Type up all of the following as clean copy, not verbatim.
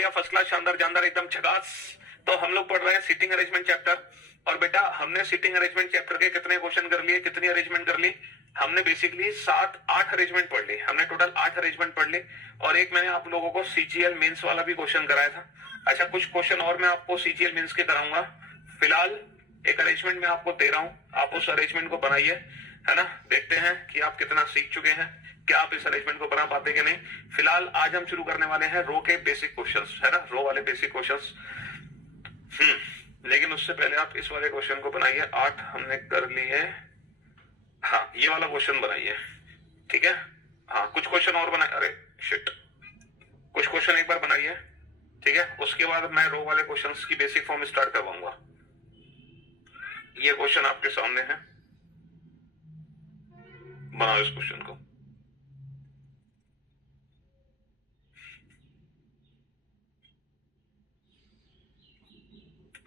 बढ़िया, first class, शानदार जानदार, एकदम झकास। तो हम लोग पढ़ रहे हैं सीटिंग अरेंजमेंट चैप्टर। और बेटा हमने सीटिंग अरेंजमेंट चैप्टर के कितने क्वेश्चन कर लिए, कितनी अरेंजमेंट कर ली? हमने बेसिकली 7-8 अरेंजमेंट पढ़ ली। हमने टोटल 8 अरेंजमेंट पढ़ ली। और एक मैंने आप लोगों को सीजीएल मेंस वाला भी क्वेश्चन कराया था। अच्छा, कुछ क्वेश्चन और मैं आपको सीजीएल मेंस के कराऊंगा। फिलहाल एक अरेंजमेंट मैं आपको दे रहा हूं, आप उस अरेंजमेंट को बनाइए, है ना। देखते हैं कि आप कितना सीख चुके हैं, क्या आप इस अरेंजमेंट को बना पाते कि नहीं। फिलहाल आज हम शुरू करने वाले हैं रो के बेसिक क्वेश्चंस, है ना, रो वाले बेसिक क्वेश्चंस। लेकिन उससे पहले आप इस वाले क्वेश्चन को बनाइए। 8 हमने कर लिए। हाँ, ये वाला क्वेश्चन बनाइए, ठीक है। हाँ, कुछ क्वेश्चन और बनाए। अरे शिट, कुछ क्वेश्चन एक बार बनाइए, ठीक है। उसके बाद मैं रो वाले क्वेश्चंस की बेसिक फॉर्म स्टार्ट करवाऊंगा। ये क्वेश्चन आपके सामने है, बनाओ इस क्वेश्चन को।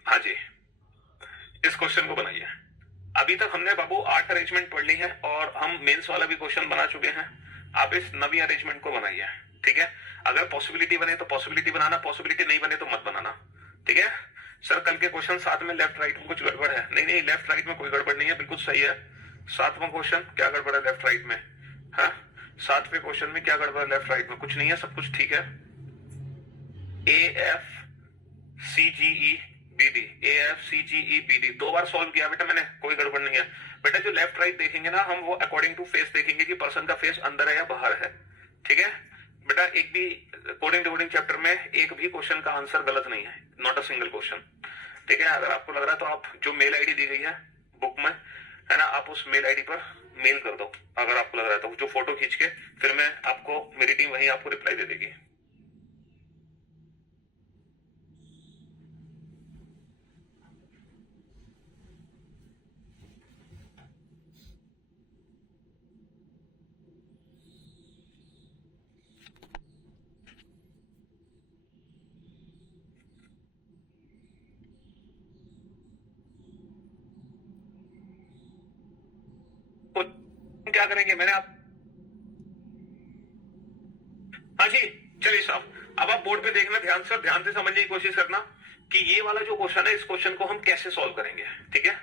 हाँ जी, इस क्वेश्चन को बनाइए। अभी तक हमने बाबू 8 अरेंजमेंट पढ़ ली है और हम मेंस वाला भी क्वेश्चन बना चुके हैं। आप इस नवी अरेंजमेंट को बनाइए, ठीक है। अगर पॉसिबिलिटी बने तो पॉसिबिलिटी बनाना, पॉसिबिलिटी नहीं बने तो मत बनाना, ठीक है। सर कल के क्वेश्चन 7 में लेफ्ट राइट में कुछ गड़बड़ है? नहीं नहीं, लेफ्ट राइट में कोई गड़बड़ नहीं है, बिल्कुल सही है। 7वां क्वेश्चन क्या गड़बड़ है लेफ्ट राइट में? हाँ, 7वें क्वेश्चन में क्या गड़बड़ है लेफ्ट राइट में? कुछ नहीं है, सब कुछ ठीक है। AFCGEBD, AFCGEBD 2 बार सॉल्व किया बेटा मैंने, कोई गड़बड़ नहीं है। बेटा जो लेफ्ट राइट देखेंगे ना हम, वो अकॉर्डिंग टू फेस देखेंगे कि पर्सन का फेस अंदर है या बाहर है, ठीक है। बेटा एक भी कोडिंग डिकोडिंग चैप्टर में एक भी क्वेश्चन का आंसर गलत नहीं है, नॉट अ सिंगल क्वेश्चन, ठीक है। अगर आपको लग रहा है तो आप जो मेल आईडी दी गई है बुक में, है ना, आप उस मेल आईडी पर मेल कर दो। अगर आपको लग रहा है तो जो फोटो खींच के फिर मैं आपको, मेरी टीम वहीं आपको रिप्लाई दे देगी। क्या करेंगे मैंने आप, हाँ जी चलिए साहब, अब आप बोर्ड पे देखना ध्यान से, ध्यान से समझने की कोशिश करना कि ये वाला जो क्वेश्चन है, इस क्वेश्चन को हम कैसे सॉल्व करेंगे, ठीक है।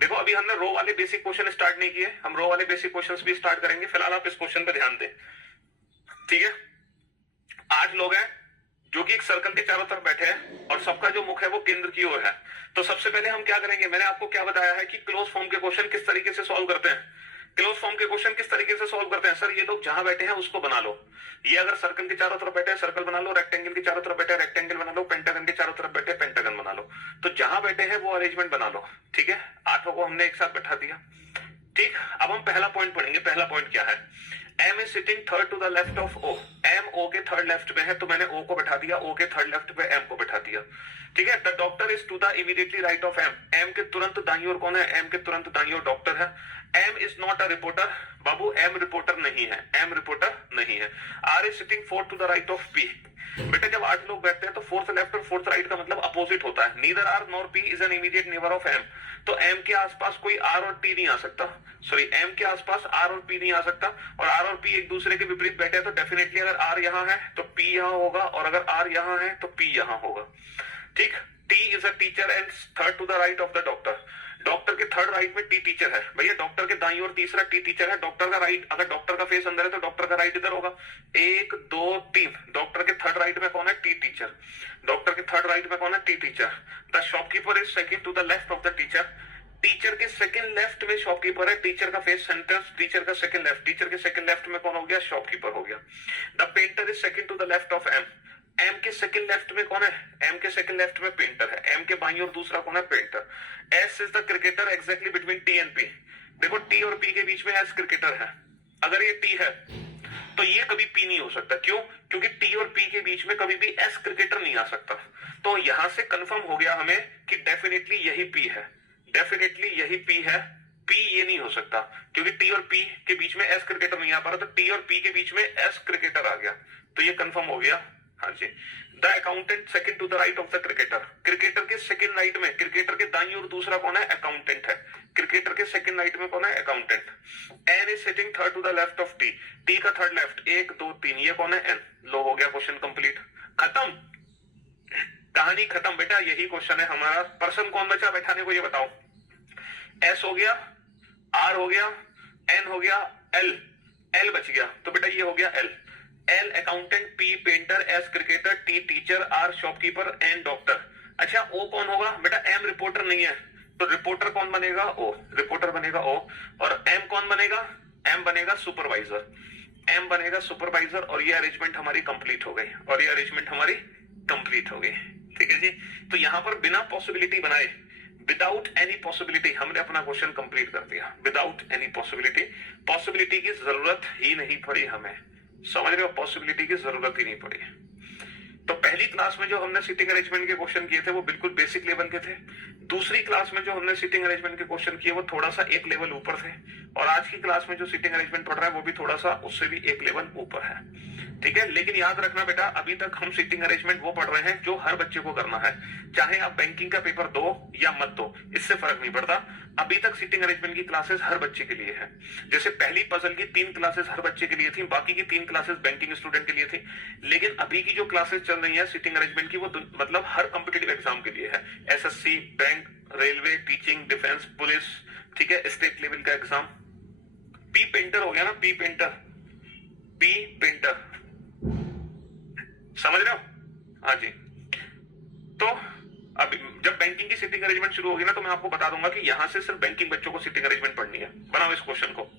देखो अभी हमने रो वाले बेसिक क्वेश्चन स्टार्ट नहीं किए, हम रो वाले बेसिक क्वेश्चंस भी स्टार्ट करेंगे। फिलहाल आप इस क्वेश्चन पे ध्यान दें, ठीक है। 8 लोग हैं जो कि एक सर्कल के चारों तरफ बैठे हैं और सबका जो मुख है वो केंद्र की ओर है। तो सबसे पहले हम क्या करेंगे, मैंने आपको क्या बताया है कि क्लोज फॉर्म के क्वेश्चन किस तरीके से सॉल्व करते हैं। क्लोज फॉर्म के क्वेश्चन किस तरीके से सॉल्व करते हैं? सर ये लोग जहां बैठे हैं उसको बना लो। ये अगर सर्कल के चारों तरफ बैठे हैं सर्कल बना लो, रेक्टेंगल के चारों तरफ बैठे हैं रेक्टेंगल बना लो, पेंटागन के चारों तरफ बैठे हैं पेंटागन बना लो। तो जहां बैठे हैं वो अरेंजमेंट बना लो, ठीक है। 8 को हमने एक साथ बैठा दिया, ठीक। अब हम पहला पॉइंट पढ़ेंगे। पहला पॉइंट क्या है? M is sitting third to the left of O. M O के थर्ड लेफ्ट में है तो मैंने O को बैठा दिया, O के थर्ड लेफ्ट पे M को बैठा दिया, ठीक है। The doctor is to the immediately right of M. M के तुरंत दाईं ओर कौन है? M के तुरंत दाईं ओर डॉक्टर है। M is not a reporter. Babu M reporter नहीं है, M रिपोर्टर नहीं है। R is sitting fourth to the right of P. बेटा जब 8 लोग बैठते हैं तो फोर्थ लेफ्ट और फोर्थ राइट का मतलब अपोजिट होता है। Neither R nor P is an immediate neighbor of M. तो M के आसपास कोई R और T नहीं आ सकता, सॉरी M के आसपास R और P नहीं आ सकता। और R और P एक दूसरे के विपरीत बैठे हैं तो डेफिनेटली अगर R यहाँ है तो P यहाँ होगा, और अगर R यहाँ है तो P यहाँ होगा, ठीक। T is a teacher and third to the right of the doctor. Doctor के थर्ड राइट में टी टीचर है। भैया डॉक्टर के दाईं ओर तीसरा टी टीचर है, डॉक्टर का राइट, अगर डॉक्टर का फेस अंदर है तो डॉक्टर का राइट इधर होगा। 1 2 3, डॉक्टर के थर्ड राइट में कौन है? T teacher. डॉक्टर के थर्ड राइट में कौन है? T teacher. The shopkeeper is second to the left of the teacher. Teacher के सेकंड लेफ्ट में शॉपकीपर है, टीचर का फेस सेंटर, टीचर का सेकंड लेफ्ट, टीचर के सेकंड लेफ्ट में कौन हो गया? शॉपकीपर हो गया। The painter is second to the left of M. M के सेकंड लेफ्ट में कौन है? एम के सेकंड लेफ्ट में पेंटर है। एम के बाईं ओर दूसरा कौन है? Painter. S is the cricketer exactly between T and P. देखो टी और पी के बीच में एस क्रिकेटर है। अगर ये टी है तो ये कभी पी नहीं हो सकता। क्यों? क्योंकि टी और पी के बीच में कभी भी एस क्रिकेटर नहीं आ सकता। तो यहां से कंफर्म हो गया हमें कि डेफिनेटली यही पी है, डेफिनेटली यही पी है। पी ये नहीं हो सकता क्योंकि टी और पी के बीच में एस क्रिकेटर नहीं आ पा रहा, तो टी और पी के बीच में एस क्रिकेटर आ गया, तो ये कंफर्म हो गया। हाँ जी। The accountant second to the right of the cricketer. Cricketer के सेकंड राइट में, क्रिकेटर के दाईं ओर दूसरा कौन है? अकाउंटेंट है। क्रिकेटर के सेकंड राइट में कौन है? Accountant. N is sitting third to the left of T. T का थर्ड लेफ्ट 1 2 3, ये कौन है? एन। लो हो गया क्वेश्चन कंप्लीट, खत्म। कहानी खत्म बेटा, यही क्वेश्चन है हमारा। पर्सन कौन बचा बैठाने को, ये बताओ। एस हो गया, आर हो गया, एन हो गया, एल, एल बच गया, तो बेटा ये हो गया L. L accountant, P painter, S cricketer, T teacher, R shopkeeper, N doctor. अच्छा ओ कौन होगा बेटा, एम रिपोर्टर नहीं है, तो रिपोर्टर कौन बनेगा, ओ, रिपोर्टर बनेगा ओ। और एम कौन बनेगा, एम बनेगा सुपरवाइजर, एम बनेगा सुपरवाइजर। और ये अरेंजमेंट हमारी कंप्लीट हो गई, और ये अरेंजमेंट हमारी कंप्लीट हो गई। ठीक है जी, तो यहां पर बिना पॉसिबिलिटी बनाए, विदाउट एनी पॉसिबिलिटी, हमने अपना क्वेश्चन कंप्लीट कर दिया। विदाउट एनी पॉसिबिलिटी, पॉसिबिलिटी की जरूरत ही नहीं पड़ी हमें, समझ रहे हो, पॉसिबिलिटी की जरूरत ही नहीं पड़ी। तो पहली क्लास में जो हमने सीटिंग अरेंजमेंट के क्वेश्चन किए थे वो बिल्कुल बेसिक लेवल के थे। दूसरी क्लास में जो हमने सीटिंग अरेंजमेंट के क्वेश्चन किए वो थोड़ा सा एक लेवल ऊपर थे, और आज की क्लास में जो सीटिंग अरेंजमेंट पढ़ रहा है वो भी थोड़ा सा उससे भी एक लेवल ऊपर है। ठीक है, लेकिन याद रखना बेटा, अभी तक हम सीटिंग अरेंजमेंट वो पढ़ रहे हैं जो हर बच्चे को करना है, चाहे आप बैंकिंग का पेपर दो या मत दो, इससे फर्क नहीं पड़ता। अभी तक सीटिंग अरेंजमेंट की क्लासेस हर बच्चे के लिए है। जैसे पहली पजल की 3 क्लासेस हर बच्चे के लिए थी, बाकी की 3 क्लासेस बैंकिंग स्टूडेंट के लिए थी। लेकिन अभी की जो क्लासेस चल रही है सीटिंग अरेंजमेंट की, वो मतलब हर कॉम्पिटिटिव एग्जाम के लिए है। SSC, bank, railway, teaching, defence, police, ठीक है, स्टेट लेवल का एग्जाम। पी पेंटर हो गया ना, पी पेंटर, पी पेंटर, समझ रहे हो? हाँ जी। तो अब जब बैंकिंग की सीटिंग अरेंजमेंट शुरू होगी ना, तो मैं आपको बता दूंगा कि यहां से सिर्फ बैंकिंग बच्चों को सीटिंग अरेंजमेंट पढ़नी है। बनाओ इस क्वेश्चन को,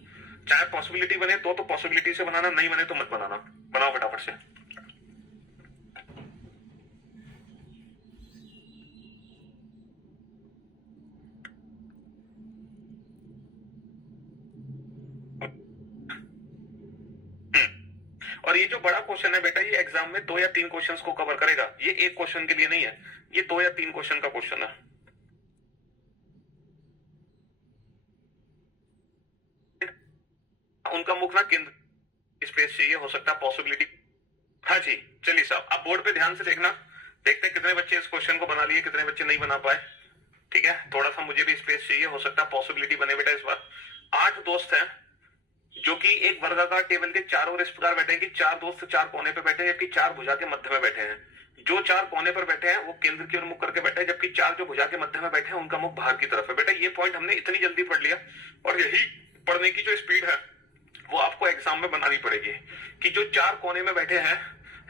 चाहे पॉसिबिलिटी बने तो पॉसिबिलिटी से बनाना, नहीं बने तो मत बनाना। बनाओ फटाफट से। और ये जो बड़ा क्वेश्चन है बेटा, ये एग्जाम में 2 या 3 क्वेश्चंस को कवर करेगा, ये एक क्वेश्चन के लिए नहीं है, ये 2 या 3 क्वेश्चन का क्वेश्चन है। उनका मुख ना केंद्र स्पेस चाहिए, हो सकता है पॉसिबिलिटी। हाँ जी, चलिए साहब, अब बोर्ड पे ध्यान से देखना, देखते हैं कितने बच्चे इस क्वेश्चन को बना लिए, कितने बच्चे नहीं बना पाए। ठीक है, थोड़ा सा मुझे भी स्पेस चाहिए, हो सकता है पॉसिबिलिटी बने बेटा इस बार। 8 दोस्त हैं जो कि एक वर्गाकार टेबल के चारों ओर इस प्रकार बैठे हैं कि 4 दोस्त 4 कोने पे बैठे हैं, जबकि 4 भुजा के मध्य में बैठे हैं। जो 4 कोने पर बैठे हैं वो केंद्र की ओर मुख करके बैठे हैं, जबकि 4 जो भुजा के मध्य में बैठे हैं उनका मुख बाहर की तरफ है। बेटा ये पॉइंट हमने इतनी जल्दी पढ़ लिया, और यही पढ़ने की जो स्पीड है वो आपको एग्जाम में बनानी पड़ेगी कि जो 4 कोने में बैठे हैं,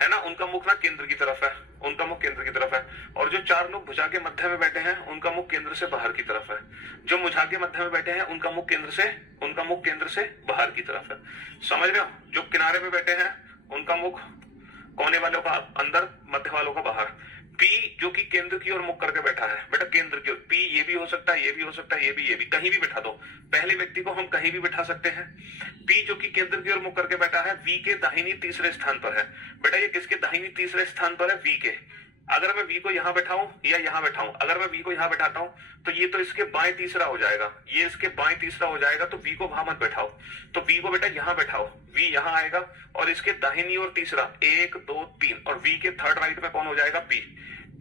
है ना, उनका मुख ना केंद्र की तरफ है, उनका मुख केंद्र की तरफ है। और जो 4 लोग भुजा के मध्य में बैठे हैं उनका मुख केंद्र से बाहर की तरफ है। जो भुजा के मध्य में बैठे हैं उनका मुख केंद्र से बाहर की तरफ है। समझ रहे हो? जो किनारे में बैठे हैं उनका मुख कोने वालों का अंदर, मध्य वालों का बाहर। पी जो कि केंद्र की ओर मुख करके बैठा है, बेटा केंद्र की ओर। पी ये भी हो सकता है, ये भी हो सकता है, ये भी, कहीं भी बैठा दो। पहले व्यक्ति को हम कहीं भी बैठा सकते हैं। पी जो कि केंद्र की ओर मुख करके बैठा है, वी के दाहिनी तीसरे स्थान पर है। बेटा ये किसके दाहिनी तीसरे स्थान पर है? वी के। अगर मैं वी को यहां बैठाऊं या यहां बैठाऊं, अगर मैं वी को यहां बैठाता हूं तो ये तो इसके बाएं तीसरा हो जाएगा, ये इसके बाएं तीसरा हो जाएगा, तो वी को वहां मत बैठाओ। तो वी को बेटा यहां बैठाओ, वी यहां आएगा, और इसके दाहिनी ओर तीसरा 1 2 3, और वी के थर्ड राइट में कौन हो जाएगा? पी।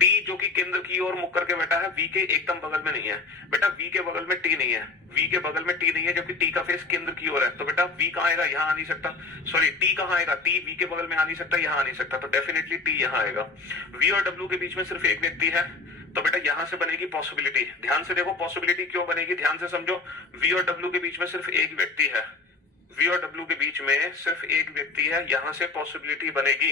टी जो कि केंद्र की ओर मुख करके बैठा है, वी के एकदम बगल में नहीं है। बेटा वी के बगल में टी नहीं है, वी के बगल में टी नहीं है, जबकि टी का फेस केंद्र की ओर है। तो बेटा वी कहां आएगा? यहां आ नहीं सकता। सॉरी, टी कहां आएगा? टी वी के बगल में आ नहीं सकता, यहां आ नहीं सकता, तो डेफिनेटली टी यहां आएगा। वी और डब्ल्यू के बीच में सिर्फ एक व्यक्ति है, तो बेटा यहां से बनेगी पॉसिबिलिटी। ध्यान से देखो पॉसिबिलिटी क्यों बनेगी, ध्यान से समझो। वी और डब्ल्यू के बीच में सिर्फ एक व्यक्ति है, वी और डब्ल्यू के बीच में सिर्फ एक व्यक्ति है, यहां से पॉसिबिलिटी बनेगी।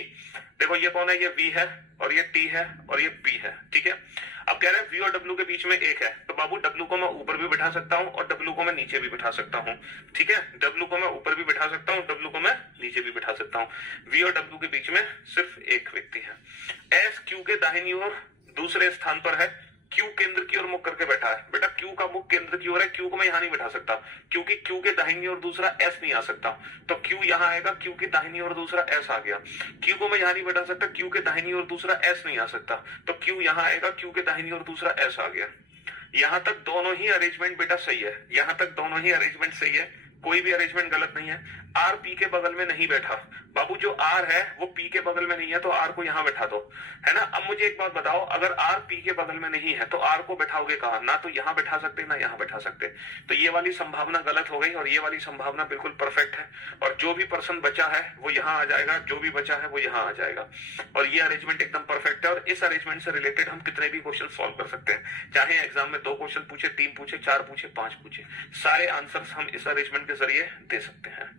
देखो ये कौन है? ये वी है, और ये टी है, और ये पी है। ठीक है, अब कह रहे हैं वी और डब्ल्यू के बीच में एक है, तो बाबू डब्ल्यू को मैं ऊपर भी बैठा सकता हूं और डब्ल्यू को मैं नीचे भी बैठा सकता हूं। ठीक है, डब्ल्यू को मैं ऊपर भी बैठा सकता हूं, डब्ल्यू को मैं नीचे भी बैठा सकता हूं। वी और डब्ल्यू के बीच में सिर्फ एक व्यक्ति है। एस क्यू के दाहिनी ओर दूसरे स्थान पर है, क्यू केंद्र की ओर मुख करके बैठा है। बेटा क्यू का मुख केंद्र की ओर है, क्यू को मैं यहां नहीं बैठा सकता, क्योंकि क्यू के दाहिनी ओर दूसरा एस नहीं आ सकता, तो क्यू यहां आएगा, क्यू की दाहिनी ओर दूसरा एस आ गया। क्यू को मैं यहां नहीं बैठा सकता, क्यू के दाहिनी ओर दूसरा एस नहीं आ सकता, तो क्यू यहां आएगा, क्यू के दाहिनी ओर दूसरा एस आ गया। यहां तक दोनों ही अरेंजमेंट बेटा सही है, यहां तक दोनों ही अरेंजमेंट सही है, कोई भी अरेंजमेंट गलत नहीं है। आर पी के बगल में नहीं बैठा, बाबू जो आर है वो पी के बगल में नहीं है तो आर को यहां बैठा दो, है ना। अब मुझे एक बात बताओ, अगर आर पी के बगल में नहीं है तो आर को बैठाओगे कहां? ना तो यहां बैठा सकते ना यहां बैठा सकते। तो ये वाली संभावना गलत हो गई और ये वाली संभावना बिल्कुल परफेक्ट है। और जो भी पर्सन बचा है वो यहां आ जाएगा, जो भी बचा है वो यहां आ जाएगा। और ये अरेंजमेंट एकदम परफेक्ट है। और इस अरेंजमेंट से रिलेटेड हम कितने भी क्वेश्चन सॉल्व कर सकते हैं, चाहे एग्जाम में 2 क्वेश्चन पूछे, 3 पूछे, 4 पूछे, 5 पूछे, सारे आंसर्स हम इस अरेंजमेंट के जरिए दे सकते हैं।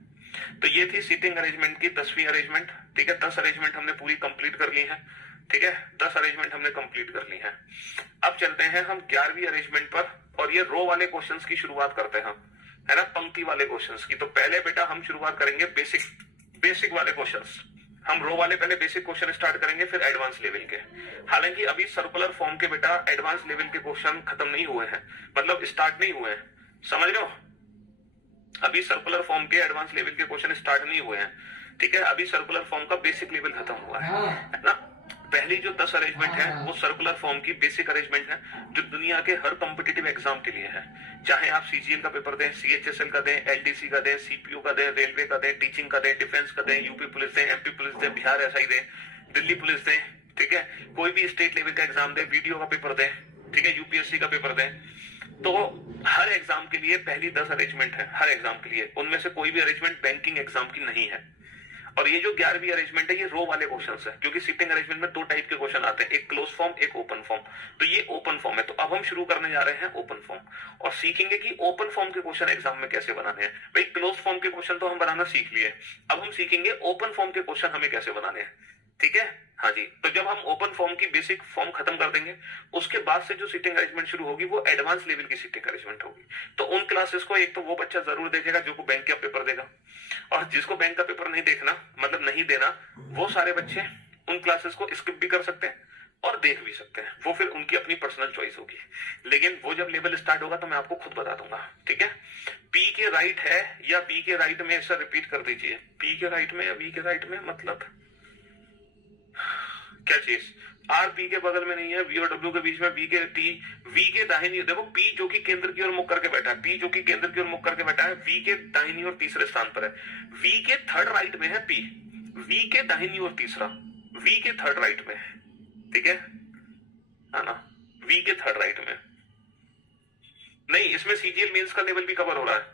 तो ये थी सीटिंग अरेंजमेंट की 10वीं अरेंजमेंट। ठीक है, 10 अरेंजमेंट हमने पूरी कंप्लीट कर ली है। ठीक है, 10 अरेंजमेंट हमने कंप्लीट कर ली है। अब चलते हैं हम 11वीं अरेंजमेंट पर, और ये रो वाले क्वेश्चंस की शुरुआत करते हैं हम, है ना, पंक्ति वाले क्वेश्चंस की। तो पहले बेटा हम शुरुआत करेंगे बेसिक वाले क्वेश्चंस। हम रो वाले पहले बेसिक क्वेश्चन स्टार्ट करेंगे, फिर एडवांस लेवल के। हालांकि अभी सर्कुलर फॉर्म के बेटा एडवांस लेवल के क्वेश्चन खत्म नहीं हुए हैं, मतलब स्टार्ट नहीं हुए हैं, समझ लो। अभी सर्कुलर फॉर्म के एडवांस लेवल के क्वेश्चन स्टार्ट नहीं हुए हैं। ठीक है, अभी सर्कुलर फॉर्म का बेसिक लेवल खत्म हुआ है ना। पहली जो 10 अरेंजमेंट है वो सर्कुलर फॉर्म की बेसिक अरेंजमेंट है, जो दुनिया के हर कॉम्पिटिटिव एग्जाम के लिए है। चाहे आप सीजीएल का पेपर दें, सीएचएसएल का दें, एलडीसी का दें, सीपीयू का दें, रेलवे का दें, टीचिंग का दें, डिफेंस का दें, यूपी पुलिस दें, एमपी पुलिस दें, बिहार एसआई दें, दिल्ली पुलिस दें, ठीक है, कोई भी स्टेट लेवल का एग्जाम दें, वीडियो का पेपर दें, ठीक है, यूपीएससी का पेपर दें, तो हर एग्जाम के लिए पहली 10 अरेंजमेंट है, हर एग्जाम के लिए। उनमें से कोई भी अरेंजमेंट बैंकिंग एग्जाम की नहीं है। और ये जो 11वीं अरेंजमेंट है ये रो वाले क्वेश्चंस है, क्योंकि सिटिंग अरेंजमेंट में 2 टाइप के क्वेश्चन आते हैं, एक क्लोज फॉर्म, एक ओपन फॉर्म। तो ये ओपन फॉर्म है। तो अब हम शुरू करने जा रहे हैं ओपन फॉर्म, और सीखेंगे कि ओपन फॉर्म के क्वेश्चन एग्जाम में कैसे बनाने हैं। भाई क्लोज फॉर्म के क्वेश्चन तो हम बनाना सीख लिए, अब हम सीखेंगे ओपन फॉर्म के क्वेश्चन हमें कैसे बनाने हैं। ठीक है, हाँ जी। तो जब हम ओपन फॉर्म की बेसिक फॉर्म खत्म कर देंगे, उसके बाद से जो सीटिंग अरेंजमेंट शुरू होगी वो एडवांस लेवल की सीटिंग अरेंजमेंट होगी। तो उन क्लासेस को एक तो वो बच्चा जरूर देखेगा जो को बैंक का पेपर देगा, और जिसको बैंक का पेपर नहीं देखना, मतलब नहीं देना, वो सारे बच्चे उन क्लासेस को स्किप भी कर सकते हैं और देख भी सकते हैं। वो फिर उनकी अपनी पर्सनल चॉइस होगी। लेकिन वो जब लेवल स्टार्ट होगा तो मैं आपको खुद बता दूंगा। ठीक है, पी के राइट है या बी के राइट में, ऐसा रिपीट कर दीजिए, पी के राइट में या बी के राइट में, मतलब क्या चीज? आर पी के बगल में नहीं है, वी और डब्ल्यू के बीच में, बी के टी, वी के दाहिनी, देखो पी जो कि केंद्र की ओर मुख करके बैठा है, पी जो कि केंद्र की ओर मुख करके बैठा है, वी के दाहिनी ओर तीसरे स्थान पर है। वी के थर्ड राइट में है पी, वी के दाहिनी ओर तीसरा, वी के थर्ड राइट में। ठीक है ना, वी के थर्ड राइट में नहीं। इसमें सीजीएल मेंस का लेवल भी कवर हो रहा है।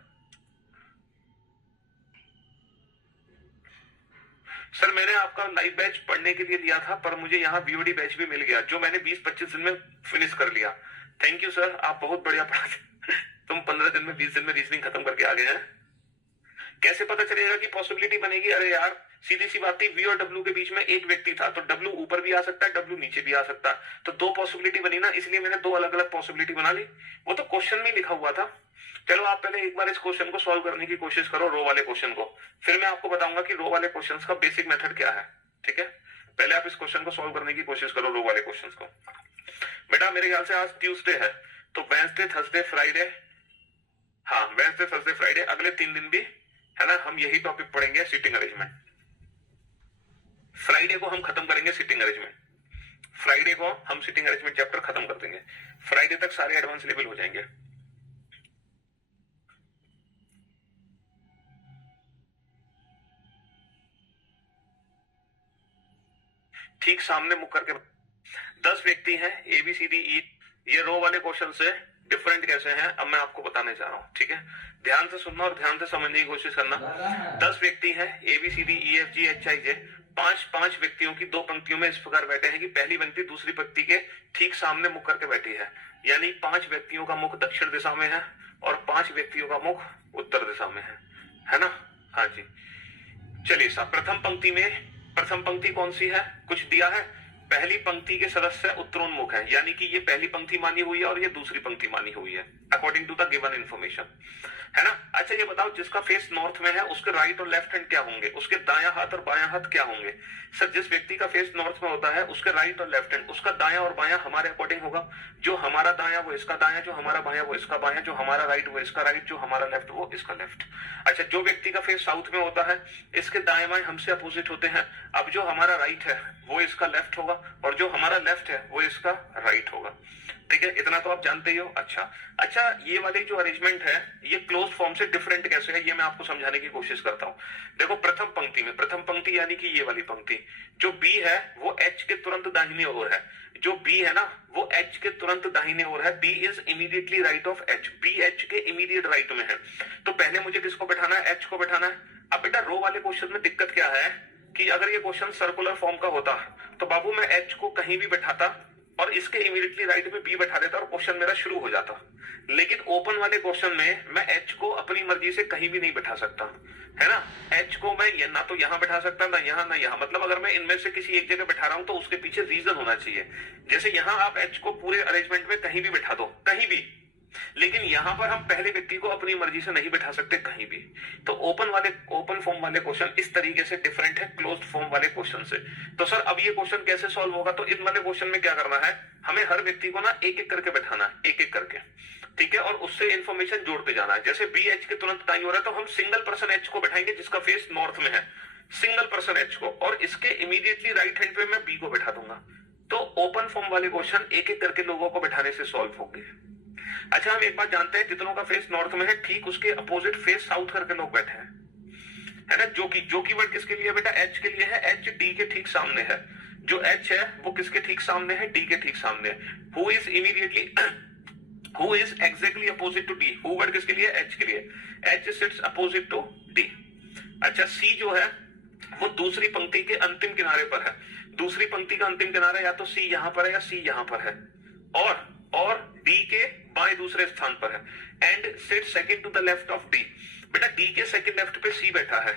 सर मैंने आपका लाइव बैच पढ़ने के लिए लिया था, पर मुझे यहाँ बीओडी बैच भी मिल गया, जो मैंने 20-25 दिन में फिनिश कर लिया। थैंक यू सर, आप बहुत बढ़िया पढ़ाते। तुम 15 दिन में, 20 दिन में रीजनिंग खत्म करके आ गए हैं। कैसे पता चलेगा कि पॉसिबिलिटी बनेगी? अरे यार सीधी सी बात थी, वी और डब्ल्यू के बीच में एक व्यक्ति था, तो डब्ल्यू ऊपर भी आ सकता है, डब्ल्यू नीचे भी आ सकता है, तो 2 पॉसिबिलिटी बनी ना, इसलिए मैंने 2 अलग अलग पॉसिबिलिटी बना ली। वो तो क्वेश्चन में लिखा हुआ था। चलो आप पहले एक बार इस क्वेश्चन को सॉल्व करने की कोशिश करो, रो वाले क्वेश्चन को, फिर मैं आपको बताऊंगा कि रो वाले क्वेश्चंस का बेसिक मेथड क्या है। ठीक है, पहले आप इस क्वेश्चन को सॉल्व करने की कोशिश करो, रो वाले क्वेश्चंस को। बेटा मेरे ख्याल से आज ट्यूसडे है, तो वेडनेसडे, थर्सडे, फ्राइडे, हाँ वेडनेसडे, थर्सडे, फ्राइडे, अगले 3 दिन भी है ना, हम यही टॉपिक पढ़ेंगे, सीटिंग अरेंजमेंट। फ्राइडे को हम खत्म करेंगे सीटिंग अरेंजमेंट, फ्राइडे को हम सीटिंग अरेंजमेंट चैप्टर खत्म कर देंगे। फ्राइडे तक सारे एडवांस लेवल हो जाएंगे। ठीक सामने मुख करके 10 व्यक्ति हैं, ए बी सी डी ई। ये रो वाले क्वेश्चन से डिफरेंट कैसे हैं अब मैं आपको बताने जा रहा हूं। ठीक है, ध्यान से सुनना और ध्यान से समझने की कोशिश करना। 10 व्यक्ति हैं, A B C D E F G H I J. 5 व्यक्तियों की 2 पंक्तियों में इस प्रकार बैठे हैं कि पहली पंक्ति दूसरी पंक्ति के ठीक सामने मुख करके बैठी है, यानी 5 व्यक्तियों का मुख दक्षिण दिशा में है और 5 व्यक्तियों का मुख उत्तर दिशा में है ना। हाँ जी, चलिए साहब, प्रथम पंक्ति कौन सी है? कुछ दिया है। पहली पंक्ति के सदस्य उत्तरोन्मुख है, यानी कि ये पहली पंक्ति मानी हुई है और ये दूसरी पंक्ति मानी हुई है, according to the given information, है ना। अच्छा ये बताओ, जिसका फेस नॉर्थ में है उसके राइट और लेफ्ट हैंड क्या होंगे, उसके दायां हाथ और बायां हाथ क्या होंगे? सर जिस व्यक्ति का फेस नॉर्थ में होता है उसके राइट और लेफ्ट हैंड, उसका दायां और बायां हमारे अकॉर्डिंग होगा। जो हमारा दायां वो इसका दायां, जो हमारा बायां वो इसका बायां, जो हमारा राइट वो इसका राइट, जो हमारा लेफ्ट वो इसका लेफ्ट। अच्छा, जो व्यक्ति का फेस साउथ में होता है इसके दाएं बाएं हमसे अपोजिट होते हैं। अब जो हमारा राइट है वो इसका लेफ्ट होगा और जो हमारा लेफ्ट है वो इसका राइट होगा। ठीक है, इतना तो आप जानते ही हो। अच्छा अच्छा, ये वाली जो अरेंजमेंट है ये क्लोज फॉर्म से डिफरेंट कैसे है, ये मैं आपको समझाने की कोशिश करता हूं। देखो प्रथम पंक्ति में, प्रथम पंक्ति यानी कि ये वाली पंक्ति, जो बी है वो एच के तुरंत दाहिने ओर है। जो बी है ना वो एच के तुरंत दाहिने ओर है। B is immediately right of H, B H के इमीडिएट राइट में है। तो पहले मुझे किसको बैठाना है, एच को बैठाना है। अब बेटा रो वाले क्वेश्चन में दिक्कत क्या है कि अगर ये क्वेश्चन सर्कुलर फॉर्म का होता तो बाबू मैं एच को कहीं भी बैठाता और इसके इमीडिएटली राइट में बी बैठा देता और क्वेश्चन मेरा शुरू हो जाता। लेकिन ओपन वाले क्वेश्चन में मैं एच को अपनी मर्जी से कहीं भी नहीं बैठा सकता, है ना। एच को मैं ना तो यहां बैठा सकता, ना यहां ना यहां। मतलब अगर मैं इनमें से किसी एक जगह बैठा रहा हूं तो उसके पीछे रीजन होना चाहिए। जैसे यहां आप एच को पूरे अरेंजमेंट में कहीं भी बैठा दो, कहीं भी, लेकिन यहां पर हम पहले व्यक्ति को अपनी मर्जी से नहीं बैठा सकते कहीं भी। तो ओपन फॉर्म वाले क्वेश्चन इस तरीके से डिफरेंट है क्लोज्ड फॉर्म वाले क्वेश्चन से। तो सर अब ये क्वेश्चन कैसे सॉल्व होगा, तो इन वाले क्वेश्चन में क्या करना है, हमें हर व्यक्ति को ना एक एक करके बैठाना है, एक एक करके, ठीक है, और उससे इंफॉर्मेशन जोड़ते जाना है। जैसे बी एच के तुरंत दाईं ओर है तो हम सिंगल पर्सन एच को बैठाएंगे जिसका फेस नॉर्थ में है, सिंगल पर्सन एच को, और इसके इमीडिएटली राइट हैंड पे मैं बी को बैठा दूंगा। तो ओपन फॉर्म वाले क्वेश्चन एक एक करके लोगों को बैठाने से सॉल्व होंगे। अच्छा हम एक बात जानते हैं, जितनों का फेस नॉर्थ में है ठीक उसके अपोजिट फेस साउथ करके लोग बैठे हैं, है ना। जो की वर्ड किसके लिए बेटा, एच के लिए है। एच डी के ठीक सामने है। जो एच है वो किसके ठीक सामने है, डी के ठीक सामने है। Who is immediately who is exactly opposite to D, who word किसके लिए, एच के लिए। H sits opposite to D. अच्छा सी जो है वो दूसरी पंक्ति के अंतिम किनारे पर है। दूसरी पंक्ति का अंतिम किनारा या तो सी यहां पर है या सी यहां पर है, और डी के बाएं दूसरे स्थान पर है। And sit second to the left of D. बेटा डी के सेकंड लेफ्ट पे सी बैठा है,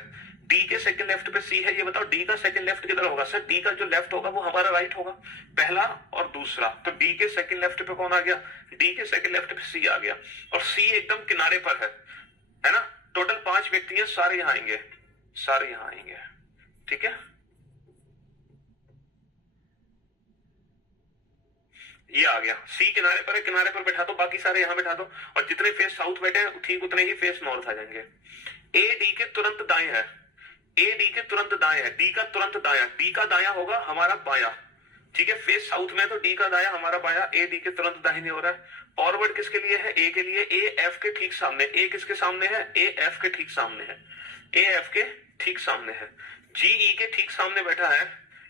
डी के सेकंड लेफ्ट पे सी है। ये बताओ डी का सेकंड लेफ्ट किधर होगा, सर डी का जो लेफ्ट होगा वो हमारा राइट होगा, पहला और दूसरा। तो डी के सेकंड लेफ्ट पे कौन आ गया, डी के सेकंड लेफ्ट पे सी आ गया, और सी एकदम किनारे पर है ना। टोटल 5 व्यक्ति हैं, सारे यहां आएंगे, सारे यहां आएंगे, ठीक है। ये आ गया, सी किनारे पर है, किनारे पर बैठा दो, बाकी सारे यहां बैठा दो, और जितने फेस साउथ बैठे हैं ठीक उतने ही फेस नॉर्थ आ जाएंगे। ए डी के तुरंत दाएं है, ए डी के तुरंत दाएं है, डी का तुरंत दाया, डी का दाया होगा हमारा बाया, ठीक है। फेस साउथ में तो डी का दाया हमारा बाया, ए डी के तुरंत दाहिने हो रहा है। फॉरवर्ड किसके लिए है, ए के लिए। ए एफ के ठीक सामने, ए किसके सामने है, ए एफ के ठीक सामने है, ए एफ के ठीक सामने है। जी ई के ठीक सामने बैठा है।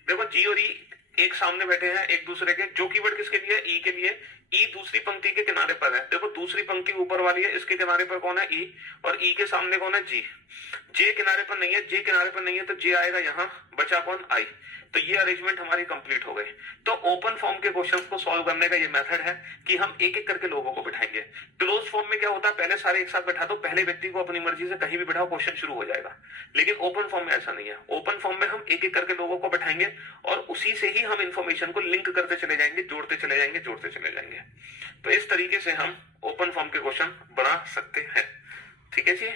देखो जी और ई एक सामने बैठे हैं एक दूसरे के। जो कीवर्ड किसके लिए, ई के लिए। ई दूसरी पंक्ति के किनारे पर है। देखो दूसरी पंक्ति ऊपर वाली है, इसके किनारे पर कौन है, ई, और ई के सामने कौन है, जी। जे किनारे पर नहीं है, जे किनारे पर नहीं है तो जे आएगा यहां, बचा कौन, आई। तो ये अरेंजमेंट हमारी कंप्लीट हो गई। तो ओपन फॉर्म के क्वेश्चंस को सॉल्व करने का ये मेथड है कि हम एक एक करके लोगों को बिठाएंगे। क्लोज फॉर्म में क्या होता है, पहले सारे एक साथ बैठा दो, पहले व्यक्ति को अपनी मर्जी से कहीं भी बिठाओ, क्वेश्चन शुरू हो जाएगा। लेकिन ओपन फॉर्म में ऐसा नहीं है। ओपन फॉर्म में हम एक एक करके लोगों को बैठाएंगे और उसी से ही हम इंफॉर्मेशन को लिंक करते चले जाएंगे, जोड़ते चले जाएंगे, जोड़ते चले जाएंगे। तो इस तरीके से हम ओपन फॉर्म के क्वेश्चन बना सकते हैं, ठीक है जी।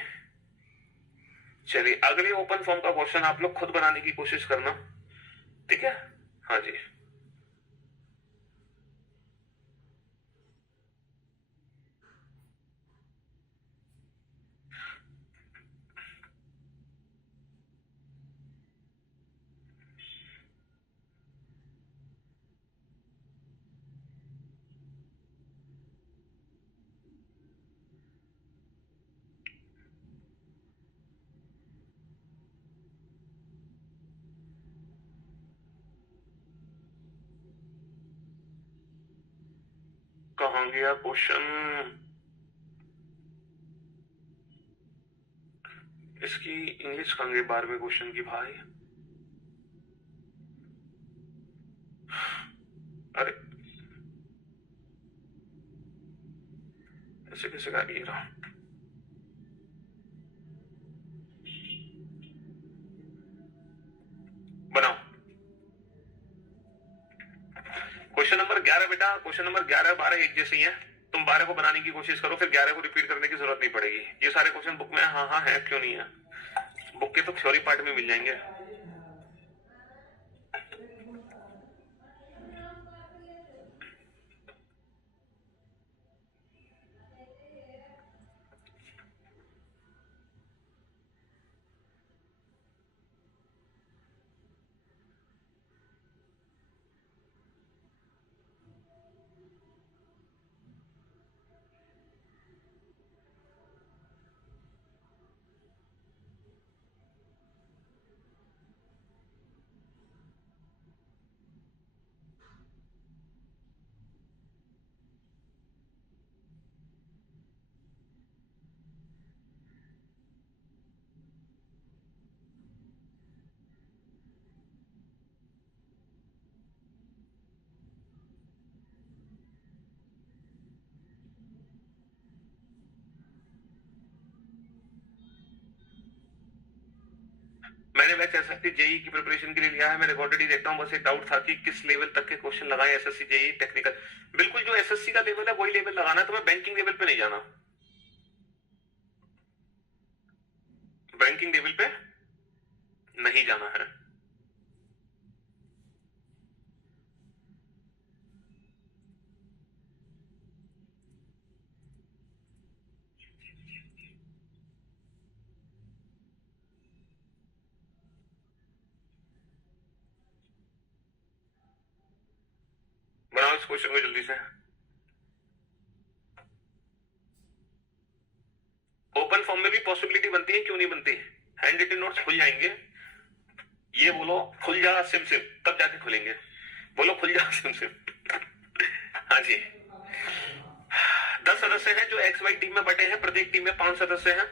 चलिए अगले ओपन फॉर्म का क्वेश्चन आप लोग खुद बनाने की कोशिश करना, ठीक है। हाँ जी, कहाँ गया क्वेश्चन, इसकी इंग्लिश कहाँ गई 12वें क्वेश्चन की भाई। अरे ऐसे कैसे का ये रहा, बनाओ क्वेश्चन नंबर 11। बेटा क्वेश्चन नंबर 11 12 एक जैसे ही है, तुम 12 को बनाने की कोशिश करो, फिर 11 को रिपीट करने की जरूरत नहीं पड़ेगी। ये सारे क्वेश्चन बुक में हाँ हाँ है, क्यों नहीं है, बुक के तो थ्योरी पार्ट में मिल जाएंगे। मैंने एसएससी जेई की प्रिपरेशन के लिए लिया है, मैं रिकॉर्डेड ही देखता हूँ। बस एक डाउट था कि किस लेवल तक के क्वेश्चन लगाए एसएससी जेई टेक्निकल। बिल्कुल जो एसएससी का लेवल है वही लेवल लगाना है, तुम्हें बैंकिंग लेवल पे नहीं जाना, बैंकिंग लेवल पे नहीं जाना है। बनाओ इस क्वेश्चन को जल्दी से। ओपन फॉर्म में भी पॉसिबिलिटी बनती है, क्यों नहीं बनती? हैंड रिटन नोट्स खुल जाएंगे, ये बोलो खुल जा सिम सिम, तब जाके खुलेंगे। बोलो खुल जा सिम सिम। हाँ जी, 10 सदस्य हैं जो एक्स वाई टीम में बटे हैं, प्रत्येक टीम में 5 सदस्य हैं।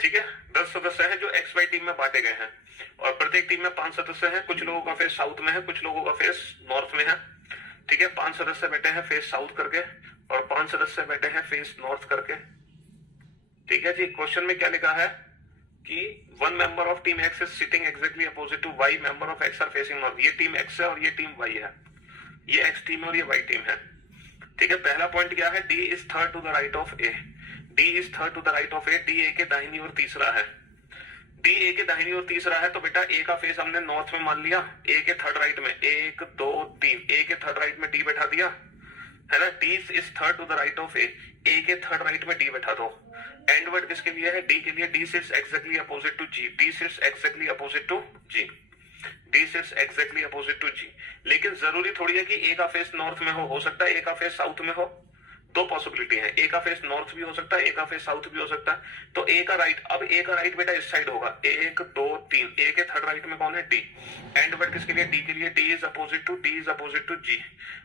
ठीक है, 10 सदस्य हैं जो एक्स वाई टीम में बांटे गए हैं और प्रत्येक टीम में 5 सदस्य हैं। कुछ लोगों का फेस साउथ में है, कुछ लोगों का फेस नॉर्थ में है। ठीक है, 5 सदस्य बैठे हैं फेस साउथ करके और 5 सदस्य बैठे हैं फेस नॉर्थ करके। ठीक है जी, क्वेश्चन में क्या लिखा है कि 1 member of team X is sitting exactly opposite to Y member of X are facing north। ये टीम X है और ये टीम Y है, ये X टीम है और ये Y टीम है। ठीक है, पहला पॉइंट क्या है? D is third to the right of A, D is third to the right of A, D A के दाहिनी ओर तीसरा है, D A के दाहिनी ओर तीसरा है। तो बेटा A का फेस हमने नॉर्थ में मान लिया, A के थर्ड राइट में 1 2 3, A के थर्ड राइट में D बैठा दिया है ना। D is third to the right of A, A के थर्ड राइट में D बैठा दो। एंड वर्ड किसके लिए है? D के लिए। D sits exactly opposite to G, D sits exactly opposite to G, D sits exactly opposite to G। लेकिन जरूरी थोड़ी है कि A का फेस नॉर्थ में हो सकता है A का फेस साउथ में हो। दो पॉसिबिलिटी है, A का फेस नॉर्थ भी हो सकता है, A का फेस साउथ भी हो सकता है। तो A का राइट, अब A का राइट बेटा इस साइड होगा, 1 2 3, A के थर्ड राइट में कौन है? D। एंड वर्ड किसके लिए? D के लिए। D is opposite to, D is opposite to G।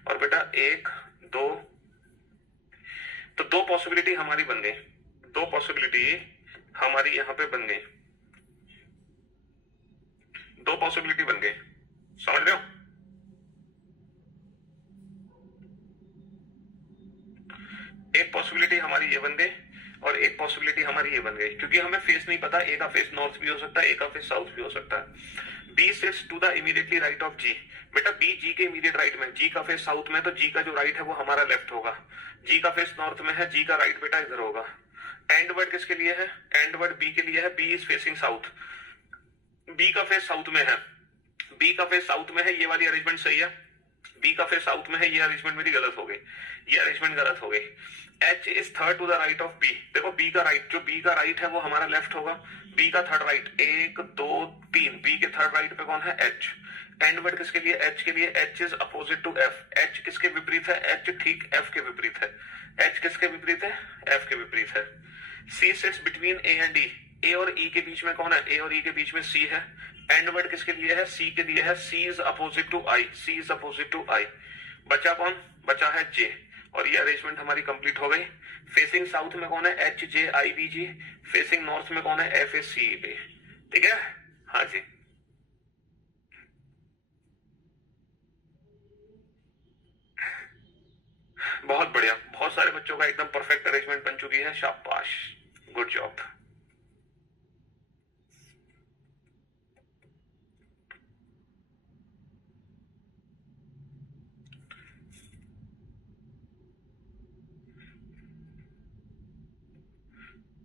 और बेटा 1 2, तो दो पॉसिबिलिटी हमारी बन गई, दो पॉसिबिलिटी हमारी यहां पे बन गई, दो पॉसिबिलिटी बन गई, समझ रहे हो? एक पॉसिबिलिटी हमारी ये बन गई और एक पॉसिबिलिटी हमारी ये बन गई, क्योंकि हमें फेस नहीं पता, ए का फेस नॉर्थ भी हो सकता है, ए का फेस साउथ भी हो सकता है। B sits to the immediately right of G. बेटा बी जी के इमीडिएट राइट में, जी का फेस साउथ में, तो जी का जो राइट है वो हमारा लेफ्ट होगा। जी का फेस नॉर्थ में है, जी का राइट बेटा इधर होगा। एंड वर्ड किसके लिए है? एंड वर्ड बी के लिए है। B is facing south, B का फेस साउथ में है, बी का फेस साउथ में है, ये वाली अरेंजमेंट सही है। बी का फेस साउथ में है, ये अरेंजमेंट मेरी गलत हो गई, ये अरेंजमेंट गलत हो गई। H is third to the right of B. देखो बी का राइट, जो बी का राइट है वो हमारा लेफ्ट होगा। बी का थर्ड राइट 1 2 3, बी के थर्ड राइट पे कौन है? एच। एंड वर्ड किसके लिए? एच के लिए। H is opposite to F. H किसके विपरीत है? एच ठीक एफ के विपरीत है। एच किसके विपरीत है? एफ के विपरीत है। C sits between A and E. A और ई के बीच में कौन है? ए और ई के बीच में सी है। एंड वर्ड किसके लिए है? सी के लिए है। C is opposite to I, C is opposite to I. बचा कौन? बचा है जे। और ये अरेंजमेंट हमारी कंप्लीट हो गई। फेसिंग साउथ में कौन है? H J I B G. Facing north में कौन है? F A C B. ठीक है, हाँ जी। बहुत बढ़िया, बहुत सारे बच्चों का एकदम परफेक्ट अरेंजमेंट बन चुकी है, शाबाश, गुड जॉब।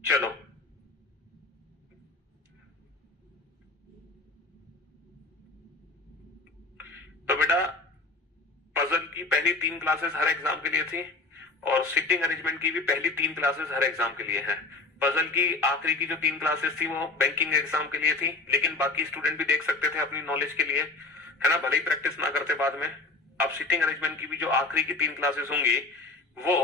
चलो तो बेटा पजल की पहली 3 क्लासेस हर एग्जाम के लिए थी और सिटिंग अरेंजमेंट की भी पहली 3 क्लासेस हर एग्जाम के लिए है। पजल की आखिरी की जो 3 क्लासेस थी वो बैंकिंग एग्जाम के लिए थी, लेकिन बाकी स्टूडेंट भी देख सकते थे अपनी नॉलेज के लिए, है ना, भले ही प्रैक्टिस ना करते बाद में। अब सिटिंग अरेंजमेंट की भी जो आखिरी की 3 क्लासेस होंगी वो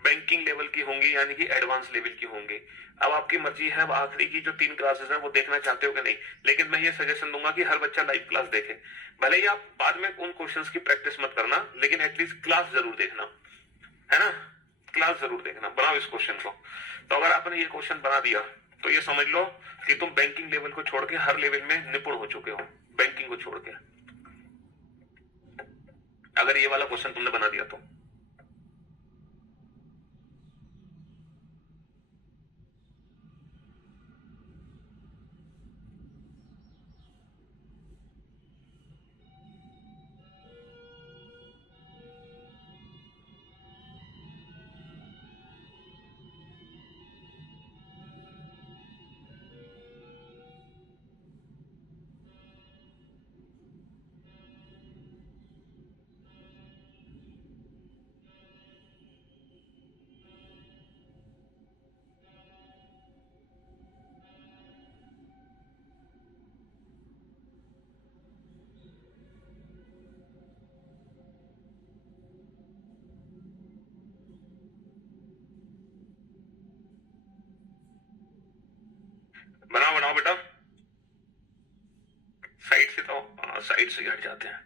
बैंकिंग लेवल की होंगी, यानी कि एडवांस लेवल की होंगी। अब आपकी मर्जी है, अब आखिरी की जो 3 क्लासेस हैं वो देखना चाहते हो कि नहीं, लेकिन मैं ये सजेशन दूंगा कि हर बच्चा लाइव क्लास देखे। भले ही आप बाद में उन क्वेश्चंस की प्रैक्टिस मत करना, लेकिन एटलीस्ट क्लास जरूर देखना, है ना, क्लास जरूर देखना। बनाओ इस क्वेश्चन को। तो अगर आपने ये क्वेश्चन बना दिया तो ये समझ लो कि तुम बैंकिंग लेवल को छोड़ के हर लेवल में निपुण हो चुके हो, बैंकिंग को छोड़ के, अगर ये वाला क्वेश्चन तुमने बना दिया तो। साइड से हट जाते हैं।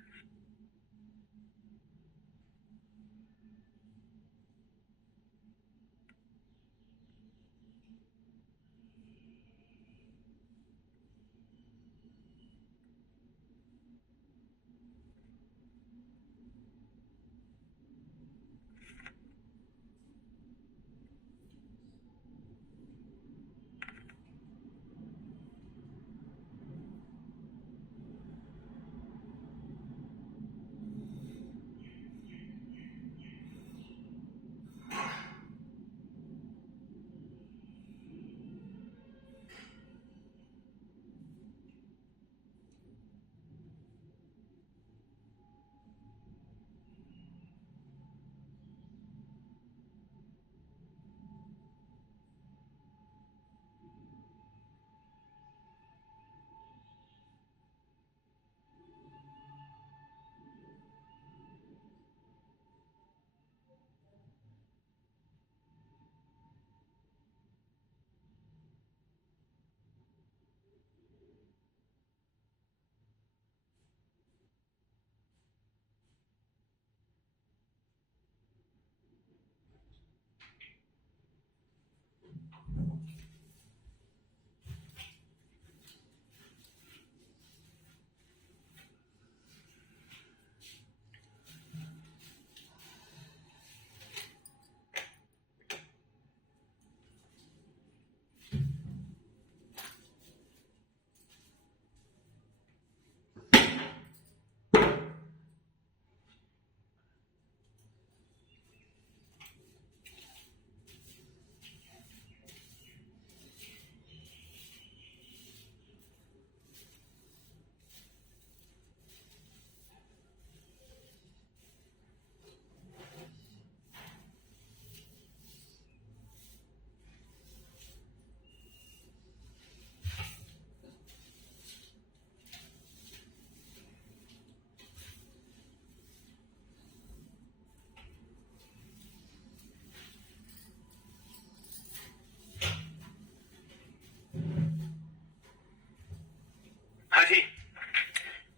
हाँ जी,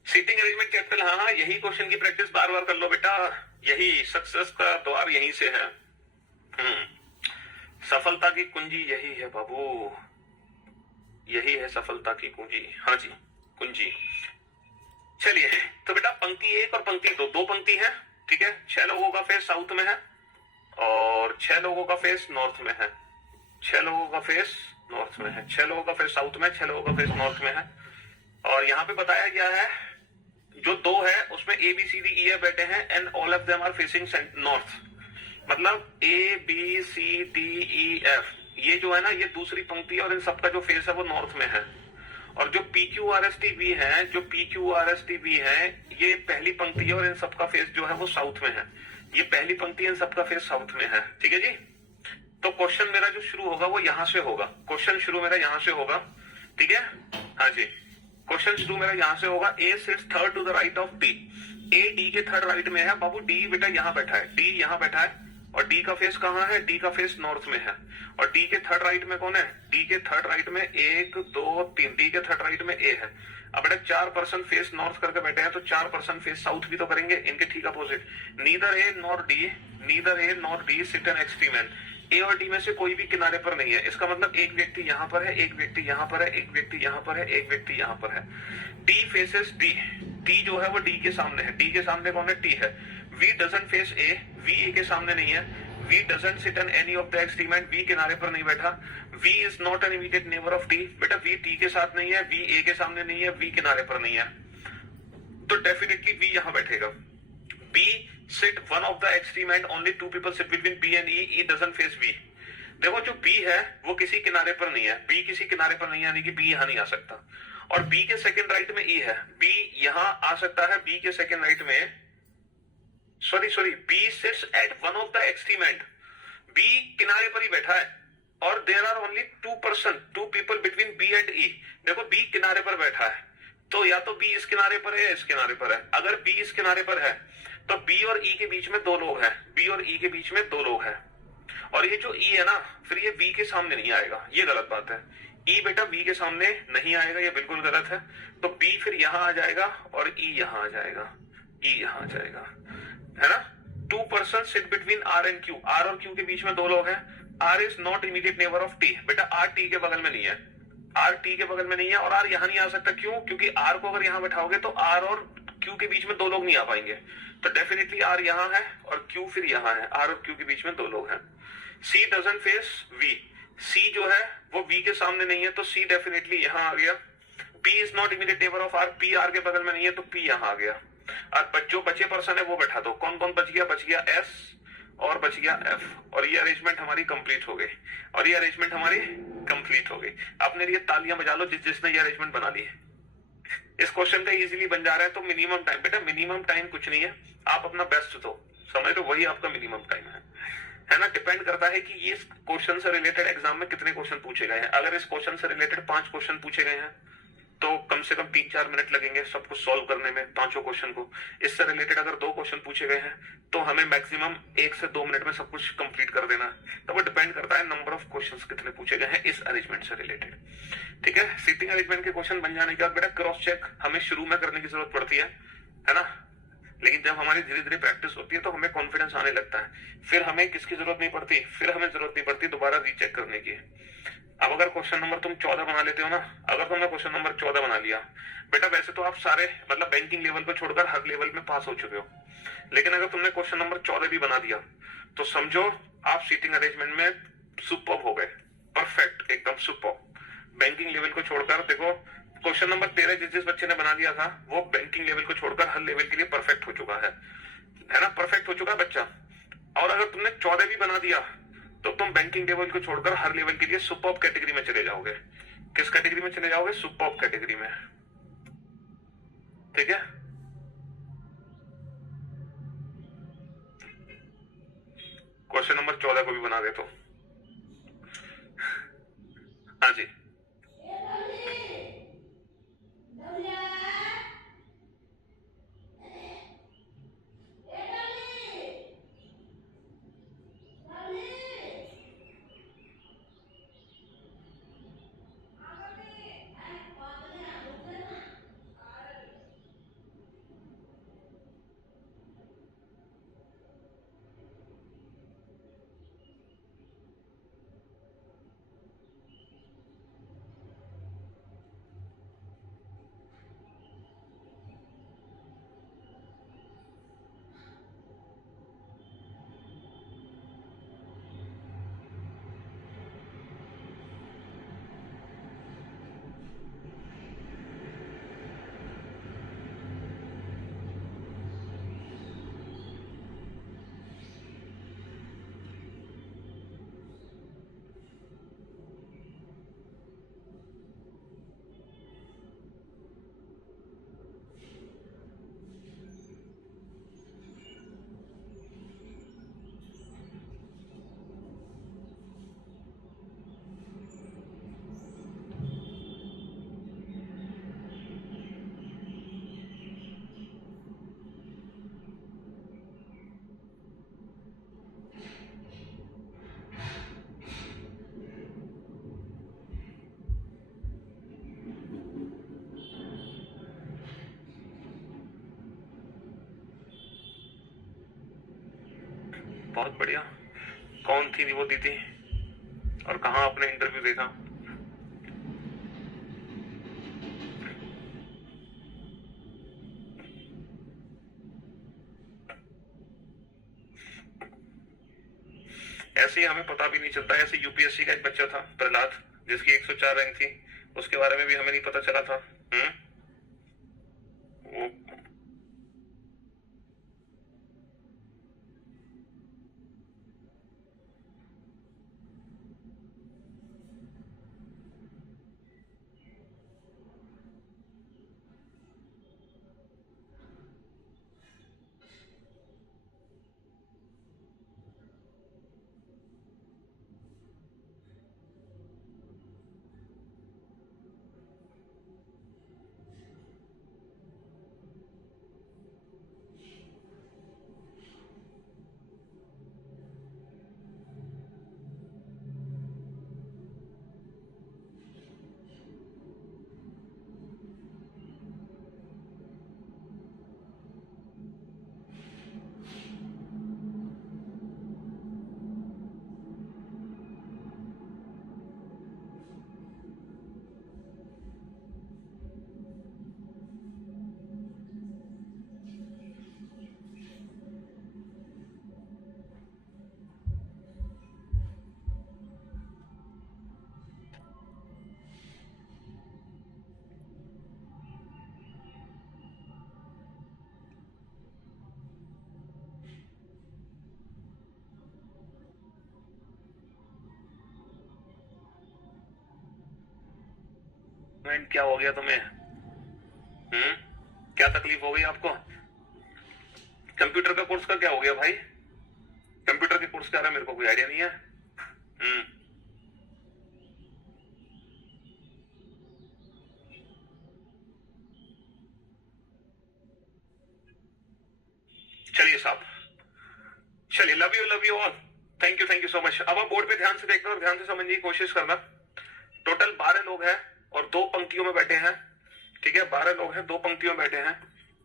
सीटिंग अरेंजमेंट कैपिटल, हाँ यही क्वेश्चन की प्रैक्टिस बार बार कर लो बेटा, यही सक्सेस का द्वार यहीं से है। सफलता की कुंजी यही है बाबू, यही है सफलता की कुंजी। हाँ जी, कुंजी। चलिए, तो बेटा पंक्ति 1 और पंक्ति 2, दो पंक्ति है, ठीक है। 6 लोगों का फेस साउथ में है और 6 लोगों का फेस नॉर्थ में है। 6 लोगों का फेस नॉर्थ में है, 6 लोगों का फेस साउथ में, 6 लोगों का फेस नॉर्थ में है। और यहाँ पे बताया गया है जो 2 है उसमें A B C D E F बैठे हैं and all of them are facing north. मतलब A B C D E F, ये जो है ना, ये दूसरी पंक्ति है और इन सबका जो फेस है वो नॉर्थ में है। और जो P Q R S T B है, जो P Q R S T B है, ये पहली पंक्ति है और इन सबका फेस जो है वो साउथ में है। ये पहली पंक्ति, इन सबका फेस साउथ में है, ठीक है जी। तो क्वेश्चन मेरा जो शुरू होगा वो यहां से होगा, क्वेश्चन शुरू मेरा यहां से होगा, ठीक है। हाँ जी, क्वेश्चन शुरू मेरा यहां से होगा। A sits third to the right of D, A D के थर्ड राइट में है बाबू। डी बेटा यहां बैठा है, डी यहां बैठा है और डी का फेस कहां है, डी का फेस नॉर्थ में है। और डी के थर्ड राइट में कौन है, डी के थर्ड राइट में 1 2 3, डी के थर्ड राइट में ए है। अब बेटा 4% फेस नॉर्थ करके बैठे हैं तो 4% फेस साउथ भी तो करेंगे, इनके ठीक अपोजिट। Neither A nor D, neither A nor D sit an extreme end, A और डी में से कोई भी किनारे पर नहीं है। इसका मतलब एक व्यक्ति यहां पर है, एक व्यक्ति यहां पर है, एक व्यक्ति यहां पर है, एक व्यक्ति यहां पर है। टी फेसेस डी, टी जो है वो डी के सामने है, डी के सामने कौन है, टी है। V doesn't face A, V A के सामने नहीं है। V doesn't sit an any of the extreme end, V किनारे पर नहीं बैठा। V is not an immediate neighbour of T, बेटा वी टी के साथ नहीं है, वी ए के सामने नहीं है, वी किनारे पर नहीं है, तो डेफिनेटली वी यहां बैठेगा। B sit one of the extreme end only 2 people sit between B and E, E doesn't face B। देखो जो B है वो किसी किनारे पर नहीं है, B किसी किनारे पर नहीं है, यानी कि B यहां नहीं आ सकता। और B के सेकंड राइट में E है, B यहां आ सकता है, B के सेकंड राइट में, sorry B sits at one of the extreme end, B किनारे पर ही बैठा है और there are only 2 people between B and E। देखो B किनारे पर बैठा है तो या तो B इस किनारे पर है या इस किनारे पर है। अगर B इस किनारे पर है तो B और E के बीच में 2 लोग हैं, B और E के बीच में 2 लोग हैं। और ये जो E है ना, फिर ये B के सामने नहीं आएगा, ये गलत बात है। ई बेटा बी के सामने नहीं आएगा, ये बिल्कुल गलत है। तो बी फिर यहां आ जाएगा और ई यहां आ जाएगा, ई यहां आ जाएगा, है ना। 2 person sit between R and Q, R और क्यू के बीच में 2 लोग हैं। R is not immediate neighbour of T, बेटा आर टी के बगल में नहीं है, आर टी के बगल में नहीं है, और आर यहां नहीं आ सकता। क्यों? क्योंकि आर को अगर यहां बैठाओगे तो आर और क्यू के बीच में 2 लोग नहीं आ पाएंगे। तो डेफिनेटली आर यहां है और क्यू फिर यहां है, आर और क्यू के बीच में 2 लोग हैं। सी डजंट फेस वी, सी जो है वो वी के सामने नहीं है, तो सी डेफिनेटली यहां आ गया। P is not immediate neighbour of R, P R के बगल में नहीं है, तो पी यहां आ गया। और जो बचे पर्सन है वो बैठा दो। कौन कौन बच गया? बच गया एस और बच गया एफ, और ये अरेंजमेंट हमारी कंप्लीट हो गई, और ये अरेंजमेंट हमारी कंप्लीट हो गई। अपने लिए तालियां बजा लो जिसने ये अरेंजमेंट बना ली है। इस क्वेश्चन का इजीली बन जा रहा है। तो मिनिमम टाइम, बेटा मिनिमम टाइम कुछ नहीं है, आप अपना बेस्ट दो, समझ लो, वही आपका मिनिमम टाइम है ना। डिपेंड करता है कि ये क्वेश्चन से रिलेटेड एग्जाम में कितने क्वेश्चन पूछे गए हैं। अगर इस क्वेश्चन से रिलेटेड 5 क्वेश्चन पूछे गए हैं तो कम से कम 3-4 मिनट लगेंगे सब कुछ सॉल्व करने में, 5 क्वेश्चन को। इससे रिलेटेड अगर 2 क्वेश्चन पूछे गए हैं तो हमें मैक्सिमम 1 से 2 मिनट में सब कुछ कंप्लीट कर देना। तो वो डिपेंड करता है नंबर ऑफ क्वेश्चंस कितने पूछे गए हैं इस अरेंजमेंट से रिलेटेड, ठीक है। सीटिंग अरेंजमेंट के क्वेश्चन बन जाने के बाद बेटा क्रॉस चेक हमें शुरू में करने की जरूरत पड़ती है ना। लेकिन जब हमारी धीरे धीरे प्रैक्टिस होती है तो हमें कॉन्फिडेंस आने लगता है, फिर हमें किसकी जरूरत नहीं पड़ती, फिर हमें जरूरत नहीं पड़ती दोबारा रीचेक करने की। अब अगर क्वेश्चन नंबर तुम 14 बना लेते हो ना, अगर तुमने क्वेश्चन नंबर 14 बना लिया बेटा, वैसे तो आप सारे मतलब बैंकिंग लेवल को छोड़कर हर लेवल में पास हो चुके हो, लेकिन अगर तुमने क्वेश्चन नंबर 14 भी बना दिया तो समझो आप सीटिंग अरेंजमेंट में सुपर्ब हो गए, परफेक्ट, एकदम सुपर्ब। बैंकिंग लेवल को छोड़कर देखो, क्वेश्चन नंबर 13 जिस बच्चे ने बना लिया था वो बैंकिंग लेवल को छोड़कर हर लेवल के लिए परफेक्ट हो चुका है ना, परफेक्ट हो चुका है बच्चा। और अगर तुमने 14 भी बना दिया तो तुम बैंकिंग लेवल को छोड़कर हर लेवल के लिए सुपर्ब कैटेगरी में चले जाओगे। किस कैटेगरी में चले जाओगे? सुपर्ब कैटेगरी में, ठीक है। क्वेश्चन नंबर 14 को भी बना दे तो, हाँ जी। बहुत बढ़िया। कौन थी वो दीदी और कहाँ आपने इंटरव्यू देखा? ऐसे ही हमें पता भी नहीं चलता। ऐसे यूपीएससी का एक बच्चा था प्रहलाद, जिसकी 104 रैंक थी, उसके बारे में भी हमें नहीं पता चला था। वो बैंड क्या हो गया तुम्हें? क्या तकलीफ हो गई आपको? कंप्यूटर का कोर्स का क्या हो गया भाई? कंप्यूटर के कोर्स क्या रहा है मेरे को कोई आइडिया नहीं है। चलिए साहब, चलिए, love you all, thank you so much. अब आप बोर्ड पे ध्यान से देखना और ध्यान से समझने की कोशिश करना। टोटल 12 लोग हैं और 2 पंक्तियों में बैठे हैं, ठीक है? 12 लोग हैं, 2 पंक्तियों में बैठे हैं।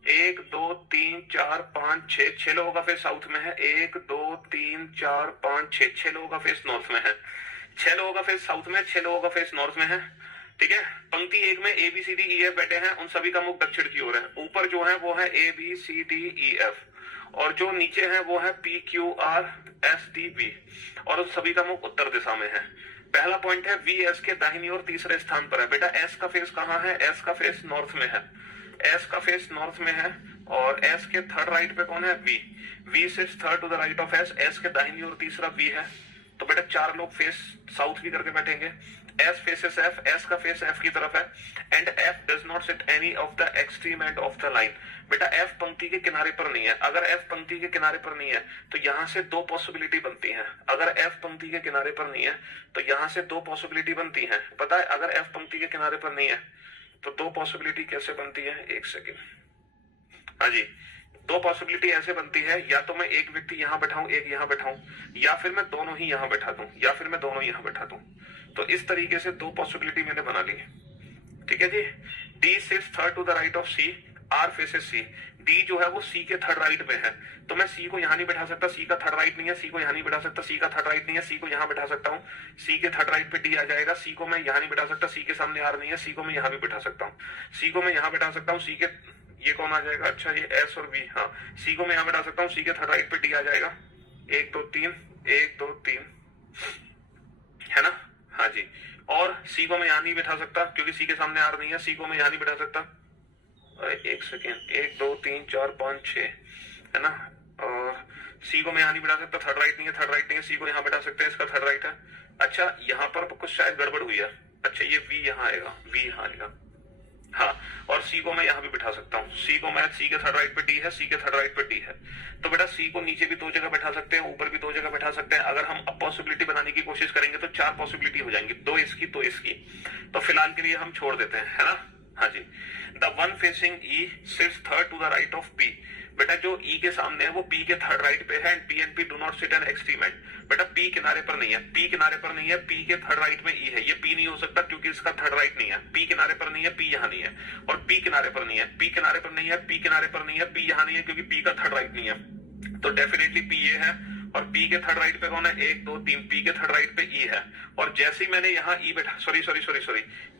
1 2 3 4 5 6, 6 लोगों का फेस साउथ में है। 1 2 3 4 5 6, 6 लोगों का फेस नॉर्थ में है। 6 लोगों का फेस साउथ में, 6 लोगों का फेस नॉर्थ में है, ठीक है? पंक्ति 1 में A B C D E F बैठे हैं, उन सभी का मुख दक्षिण की ओर है। ऊपर जो है वो है A B C D E F, और जो नीचे है वो है P Q R S T B, और उन सभी का मुख उत्तर दिशा में है। पहला पॉइंट है वी एस के दाहिनी ओर तीसरे स्थान पर है। बेटा एस का फेस कहाँ है? एस का फेस नॉर्थ में है। एस का फेस नॉर्थ में है, और एस के थर्ड राइट पे कौन है? V. V sits third to the right of S. S के दाहिनी ओर तीसरा वी है, तो बेटा 4 लोग फेस साउथ की करके बैठेंगे। एस फेसेस एफ, एस का फेस एफ की तरफ है, and F does not sit any of the extreme end of the line. बेटा एफ पंक्ति के किनारे पर नहीं है। अगर एफ पंक्ति के किनारे पर नहीं है तो यहां से 2 पॉसिबिलिटी बनती हैं। अगर एफ पंक्ति के किनारे पर नहीं है तो यहां से 2 पॉसिबिलिटी बनती हैं। पता है अगर एफ पंक्ति के किनारे पर नहीं है तो 2 पॉसिबिलिटी कैसे बनती है? एक सेकेंड, हाँ जी, 2 पॉसिबिलिटी ऐसे बनती है, या तो मैं एक व्यक्ति यहां बैठाऊं, एक यहां बैठाऊं, या फिर मैं दोनों ही यहां बैठा दूं, या फिर मैं दोनों यहां बैठा दूं। तो इस तरीके से 2 पॉसिबिलिटी मैंने बना ली, ठीक है जी। D sits third to the right of C, or faces C. D जो है वो सी के थर्ड राइट में है, तो मैं सी को यहां नहीं बैठा सकता, सी का थर्ड राइट नहीं है। सी को यहां नहीं बैठा सकता, सी का थर्ड राइट नहीं है। सी को यहां बैठा सकता हूँ, सी के थर्ड राइट पे डी आ जाएगा। सी को मैं यहां नहीं बैठा सकता, सी के सामने आर नहीं है। सी को मैं यहां भी बैठा सकता हूँ, सी को मैं यहां बैठा सकता हूँ। सी के ये कौन आ जाएगा? अच्छा ये एस और बी, हाँ। सी को मैं यहां बैठा सकता हूँ, सी के थर्ड राइट पे डी आ जाएगा। 1 2 3, 1 2 3, है ना? हाँ जी। और सी को मैं यहां नहीं बैठा सकता क्योंकि सी के सामने आर नहीं है। सी को मैं यहां नहीं बैठा सकता। एक सेकेंड, 1 2 3 4 5 6, है ना? और सी को मैं यहां नहीं बैठा सकता, थर्ड राइट नहीं है, थर्ड राइट नहीं है। सी को यहां बैठा सकते हैं, इसका थर्ड राइट है। अच्छा यहाँ पर कुछ शायद गड़बड़ हुई है। अच्छा ये वी यहाँ आएगा, वी यहाँ आएगा, हाँ। और सी को मैं यहां भी बैठा सकता हूँ। सी को मैं, सी के थर्ड राइट पे डी है, सी के थर्ड राइट पे डी है, तो बेटा सी को नीचे भी 2 जगह बैठा सकते हैं, ऊपर भी 2 जगह बैठा सकते हैं। अगर हम अब पॉसिबिलिटी बनाने की कोशिश करेंगे तो 4 पॉसिबिलिटी हो जाएंगी, 2 इसकी 2 इसकी। तो फिलहाल के लिए हम छोड़ देते हैं, है ना? हाँ जी। The one facing E sits third to the right of P. बेटा जो ई के सामने है वो पी के थर्ड राइट पे है, and P do not sit an extreme end. बेटा पी किनारे पर नहीं है, पी किनारे पर नहीं है, पी के थर्ड राइट में ई है। ये पी नहीं हो सकता क्योंकि इसका थर्ड राइट नहीं है। पी किनारे पर नहीं है, पी यहाँ नहीं है, और पी किनारे पर नहीं है, पी किनारे पर नहीं है, पी किनारे पर नहीं है, पी यहाँ नहीं है क्योंकि पी का थर्ड राइट नहीं है। तो डेफिनेटली पी ये है, और पी के थर्ड राइट पे कौन है? 1 2 3, पी के थर्ड राइट पे ई है। और जैसे ही मैंने यहाँ ई बैठा, सॉरी,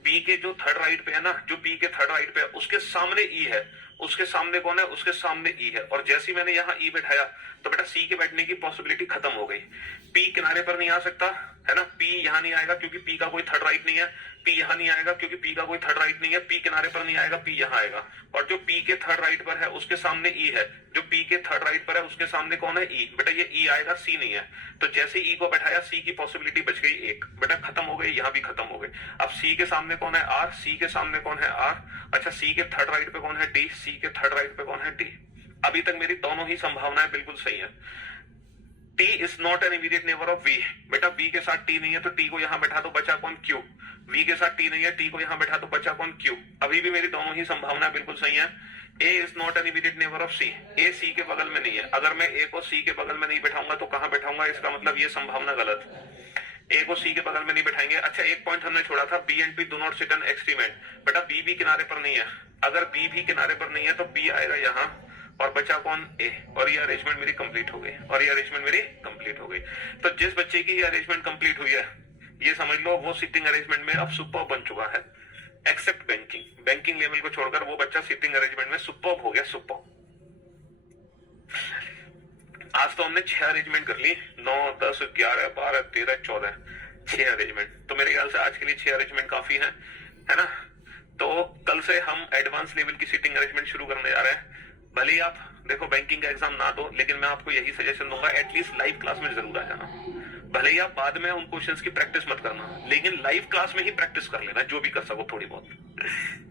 पी के जो थर्ड राइट पे है ना, जो पी के थर्ड राइट पे है उसके सामने ई है, उसके सामने कौन है? उसके सामने ई है। और जैसे ही मैंने यहाँ ई बैठाया तो बेटा सी के बैठने की पॉसिबिलिटी खत्म हो गई। पी किनारे पर नहीं आ सकता, है ना? पी यहाँ नहीं आएगा क्योंकि पी का कोई थर्ड राइट नहीं है। पी यहाँ नहीं आएगा क्योंकि पी का कोई थर्ड राइट नहीं है। पी किनारे पर नहीं आएगा, पी यहाँ आएगा। और जो पी के थर्ड राइट पर है उसके सामने ई है, जो पी के थर्ड राइट पर है उसके सामने कौन है? ई। बेटा ये ई आएगा, सी नहीं है। तो जैसे ई को बैठाया सी की पॉसिबिलिटी बच गई 1, बेटा खत्म हो गई, यहाँ भी खत्म हो गई। अब सी के सामने कौन है? आर। सी के सामने कौन है? आर। अच्छा सी के थर्ड राइट पे कौन है? डी। सी के थर्ड राइट पे कौन है? डी। अभी तक मेरी दोनों ही संभावनाएं बिल्कुल सही है। T is not an immediate neighbour of V. बेटा वी के साथ टी नहीं है तो टी को यहां बैठा दो, बचा कौन? क्यू। वी के साथ टी नहीं है, टी को यहां बैठा दो, बचा कौन? क्यू। अभी भी मेरी दोनों ही संभावनाएं बिल्कुल सही है। A is not an immediate neighbour of C. A C के बगल में नहीं है। अगर मैं ए को सी के बगल में नहीं बैठाऊंगा तो कहां बैठाऊंगा? इसका मतलब ये संभावना गलत। ए को सी के बगल में नहीं बैठाएंगे। अच्छा एक पॉइंट हमने छोड़ा था, B and P do not sit an extreme end. बेटा बी भी किनारे पर नहीं है। अगर बी भी किनारे पर नहीं है तो बी आएगा यहाँ, और बचा कौन? ए। और ये अरेंजमेंट मेरी कंप्लीट हो गई, तो जिस बच्चे की ये अरेंजमेंट कंप्लीट हुई है ये समझ लो वो सिटिंग अरेंजमेंट में अब सुपर बन चुका है। एक्सेप्ट बैंकिंग लेवल को छोड़कर वो बच्चा सिटिंग अरेंजमेंट में सुपर हो गया, सुपर। आज तो हमने 6 अरेंजमेंट कर ली, 9 10 11 12 13 14, 6 अरेंजमेंट। तो मेरे ख्याल से आज के लिए 6 अरेंजमेंट काफी है ना? तो कल से हम एडवांस लेवल की सिटिंग अरेंजमेंट शुरू करने जा रहे हैं। भले ही आप देखो बैंकिंग का एग्जाम ना दो, लेकिन मैं आपको यही सजेशन दूंगा, एटलीस्ट लाइव क्लास में जरूर आ जाना। भले ही आप बाद में उन क्वेश्चंस की प्रैक्टिस मत करना, लेकिन लाइव क्लास में ही प्रैक्टिस कर लेना, जो भी कर सको थोड़ी बहुत।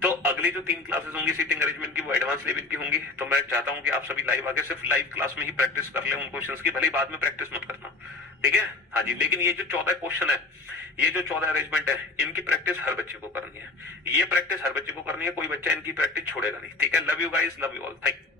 तो अगली जो 3 क्लासेस होंगी सीटिंग अरेंजमेंट की वो एडवांस लेवल की होंगी। तो मैं चाहता हूं कि आप सभी लाइव आके सिर्फ लाइव क्लास में ही प्रैक्टिस कर ले उन क्वेश्चंस की, भले बाद में प्रैक्टिस मत करना, ठीक है। हाँ जी, लेकिन ये जो 14 क्वेश्चन है, ये जो 14 अरेंजमेंट है, इनकी प्रैक्टिस हर बच्चे को करनी है। ये प्रैक्टिस हर बच्चे को करनी है, कोई बच्चा इनकी प्रैक्टिस छोड़ेगा नहीं, ठीक है। Love you guys, love you all, thank you.